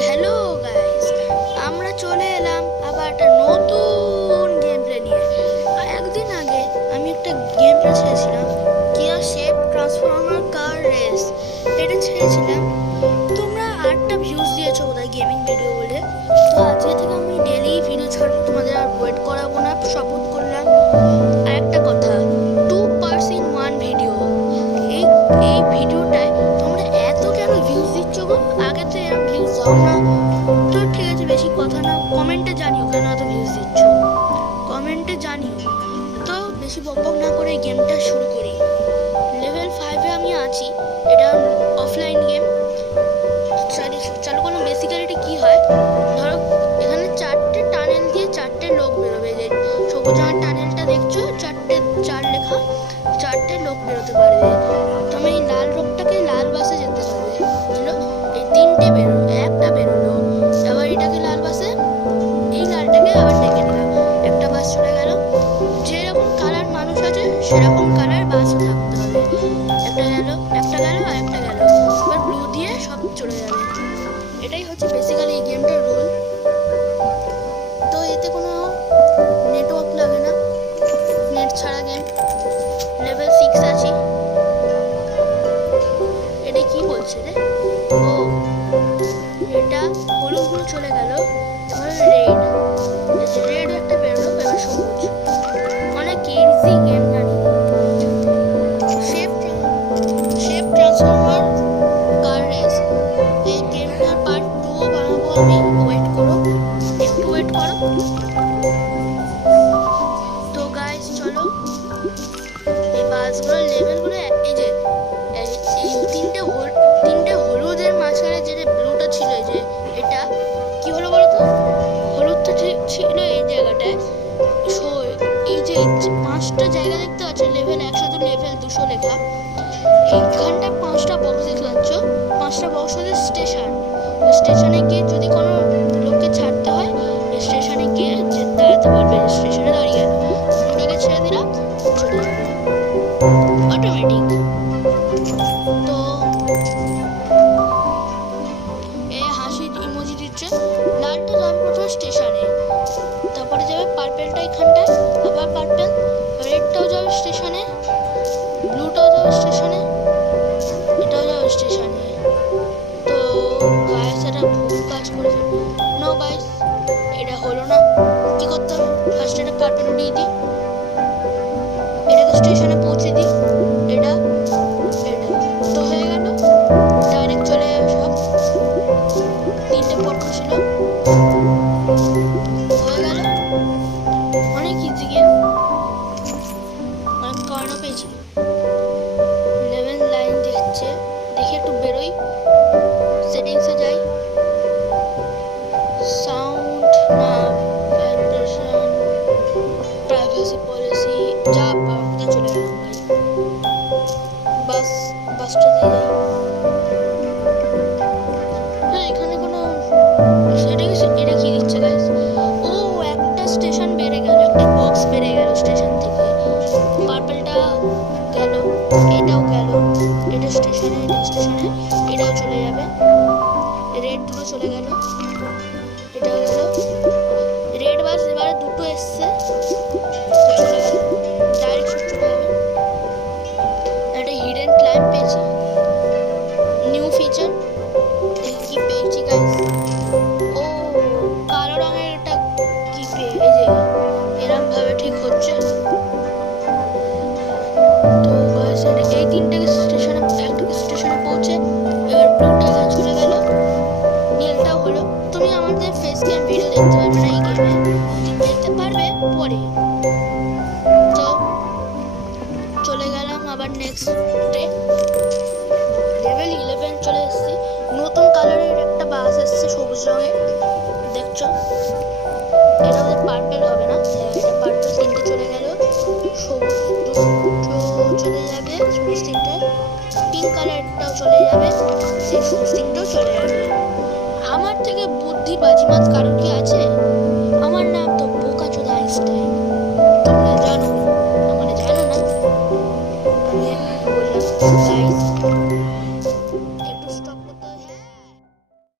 Hello guys, আমরা চলে এলাম আবার একটা নতুন গেম প্লে নিয়ে। একদিন আগে আমি একটা গেম প্লে ছেড়েছিলাম, কিয়া শেপ ট্রান্সফর্মার কার রেস। এটা ছেড়েছিলাম, তোমরা 8টা ভিউজ দিয়েছো বোধহয় গেমিং ভিডিও বলে। তো আজকে থেকে আমি ডেলি ভিডিও ছাড়বো, তোমাদের আর ওয়েট করাবো না, শপথ করলাম। আর একটা কথা, 2% 1 ভিডিও। এই এই ভিডিওটায় তোমরা এত কেন ভিউজ দিচ্ছ গো? আগে তো এরকম ভিউজ দাও না। তো ঠিক আছে, বেশি কথা না, কমেন্টে জানিও কেন এত ভিউজ দিচ্ছ, কমেন্টে জানিও। তো বেশি বকবক না করে গেমটা শুরু করি। লেভেল 5-এ আমি আছি, এটা অফলাইন গেম। চালু করলাম। বেসিক্যালি কি হয়, ধরো এখানে 4টে টানেল দিয়ে 4টে লোক বেরোবে। যে সবুজ রঙের টানেলটা দেখছো, 4 লেখা, 4টে লোক বেরোতে পারবে। তুমি এই লাল রোগটাকে লাল বাসে যেতে হবে। এই 3টে বেরোলো, একটা বেরোলো, আবার এটাকে লাল বাসে, এই লালটাকে আবার ডেকে নিলাম, একটা বাস চলে গেল। যেরকম কালার মানুষ আছে সেরকম কালার বাসও থাকতে হবে। একটা গেল, একটা গেল, আর একটা গেল, এবার ব্লু দিয়ে সব চলে যাবে। এটাই হচ্ছে বেসিক্যালি এই গেমটার রুল। তো এতে কোনো নেটওয়ার্ক লাগে না, নেট ছাড়া গেম। লেভেল 6 আছি। এটা কি বলছে রে? ও, এটা হলুদগুলো চলে গেল, এবার রেড একটা বেরোলো, এবার সবুজ। অনেক ইজি গেম জানি। শেপ ট্রান্সফর্মার কার রেস, এই গেমটার পার্ট 2 বানাবো আমি। ওয়েট করো, একটু ওয়েট করো। তো গাইস চলো, এই বাসগুলোর লেভেলগুলো, এই যে এই তিনটে হলুদের মাঝখানে যে ব্লুটা ছিল, এই যে এটা কি হলো বলো তো? হলুদটা ছিল এই জায়গাটায়। এই যে 5টা জায়গা দেখতে পাচ্ছ, লেভেল 100 তো লেভেল 200 লেখা। এইখানটায় 5টা বক্স দেখতে পাচ্ছ, 5টা বক্স হচ্ছে স্টেশন। স্টেশনে গিয়ে যদি কোনো লোককে ছাড়তে হয়, স্টেশনে গিয়ে দাঁড়াতে পারবে। স্টেশনে দাঁড়িয়ে গেল, ব্লুটাকে ছেড়ে দিলাম, চলে যাবে অটোমেটিক। তো এই হাসির ইমোজি দিচ্ছে। লালটা যাবে প্রথমে স্টেশনে, তারপরে যাবে পার্পেলটা এখানটায়, আবার পার্পেল। রেডটাও যাবে স্টেশনে, ব্লুটাও যাবে স্টেশনে, এটাও যাবে স্টেশনে। তো গাইস এটা ভুল কাজ করে ফেলবো। নো গাইস, এটা হলো না। কি করতে হবে? ফার্স্ট এটা পার্পেল উঠিয়ে দিই, এটাকে স্টেশনে পৌঁছে দিই। এটা তো হয়ে গেল, ডাইরেক্ট চলে যাবে সব। 3টে পটল ছিল, হয়ে গেল। অনেক ইজি গেম, অনেক কয়েনও পেয়েছি। লেভেল লাইন দেখছে, দেখে একটু বেরোই, সেটিংসে যাই, সাউন্ড না ভাইব্রেশন, প্রাইভেসি পলিসি, যা পাওয়া চলে গেলাম ভাই। বাসটা দিয়ে যাই। এখানে কোনো সেটিংস, এটা কি দিচ্ছে গাইস? ও, একটা স্টেশন বেড়ে গেল, একটা বক্স বেড়ে গেল স্টেশন থেকে। পার্পলটা গেল, এটাও গেল, এটা স্টেশনে, এটাও চলে যাবে। রেড দুটো চলে গেল, এটাও গেল। রেড বাস এবারে দুটো এসছে, চলে গেল, ডাইরেক্ট চলে যাবে। একটা হিডেন ক্লাইম্ব পেয়েছি, নিউ ফিচার। কি পেয়েছি গাইস? ও, কালো রঙের এটা কি পেয়ে, এই যে এরকম ভাবে ঠিক হচ্ছে। তো গাইস এই 3টে স্টেশনে, একটা স্টেশনে পৌঁছে, এবার ব্লুটা চলে গেল, নীলটাও হলো। তুমি আমাদের ফেস ক্যাম ভিডিও দেখতে পারবে না এই গেমে, দেখতে পারবে পরে। তো চলে গেলাম আবার নেক্সট ডে। লেভেল 11 চলে এসেছি। নতুন কালারের একটা বাস এসছে, সবুজ রঙের, দেখছো? এটা ওদের পার্পেল হবে না, এটা পার্পেল। 3টে চলে গেল, সবুজ 2টো চলে যাবে, সবুজ 3টে। পিঙ্ক কালারটাও চলে যাবে, সেই সবুজ 3টেও চলে যাবে। আমার থেকে বুদ্ধি বাজিমাত